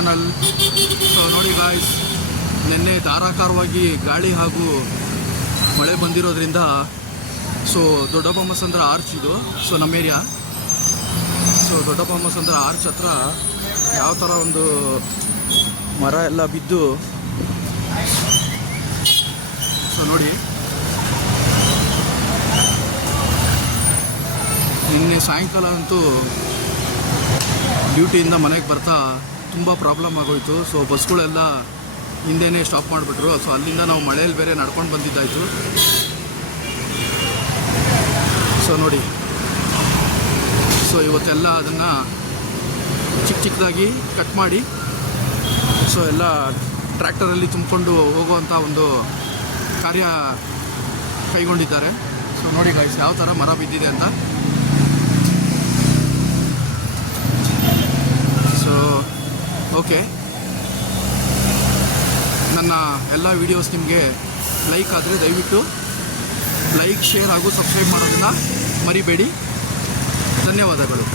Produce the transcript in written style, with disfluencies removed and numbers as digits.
Channel. So ನೋಡಿ guys, ನಿನ್ನೆ ಧಾರಾಕಾರವಾಗಿ ಗಾಳಿ ಹಾಗೂ ಮಳೆ ಬಂದಿರೋದ್ರಿಂದ ಸೊ ದೊಡ್ಡಬೊಮ್ಮಸಂದ್ರ ಆರ್ಚ್ ಇದು. ಸೊ ನಮ್ಮ ಏರಿಯಾ, ಸೊ ದೊಡ್ಡಬೊಮ್ಮಸಂದ್ರ ಆರ್ಚ್ ಹತ್ರ ಯಾವ ಥರ ಒಂದು ಮರ ಎಲ್ಲ ಬಿದ್ದು, ಸೊ ನೋಡಿ ನಿನ್ನೆ ಸಾಯಂಕಾಲ ಅಂತೂ ಡ್ಯೂಟಿಯಿಂದ ಮನೆಗೆ ಬರ್ತಾ ತುಂಬ ಪ್ರಾಬ್ಲಮ್ ಆಗೋಯಿತು. ಸೊ ಬಸ್ಗಳೆಲ್ಲ ಹಿಂದೆನೇ ಸ್ಟಾಪ್ ಮಾಡಿಬಿಟ್ರು. ಸೊ ಅಲ್ಲಿಂದ ನಾವು ಮಳೆಯಲ್ಲಿ ಬೇರೆ ನಡ್ಕೊಂಡು ಬಂದಿದ್ದಾಯಿತು. ಸೊ ನೋಡಿ, ಸೊ ಇವತ್ತೆಲ್ಲ ಅದನ್ನು ಚಿಕ್ಕದಾಗಿ ಕಟ್ ಮಾಡಿ ಸೊ ಎಲ್ಲ ಟ್ರ್ಯಾಕ್ಟರಲ್ಲಿ ತುಂಬಿಕೊಂಡು ಹೋಗುವಂಥ ಒಂದು ಕಾರ್ಯ ಕೈಗೊಂಡಿದ್ದಾರೆ. ಸೊ ನೋಡಿ ಗಾಯ್ಸ್, ಯಾವ ಥರ ಮರ ಬಿದ್ದಿದೆ ಅಂತ. ಸೊ ಓಕೆ, ನನ್ನ ಎಲ್ಲ ವೀಡಿಯೋಸ್ ನಿಮಗೆ ಲೈಕ್ ಆದರೆ ದಯವಿಟ್ಟು ಲೈಕ್, ಶೇರ್ ಹಾಗೂ ಸಬ್ಸ್ಕ್ರೈಬ್ ಮಾಡೋದನ್ನು ಮರಿಬೇಡಿ. ಧನ್ಯವಾದಗಳು.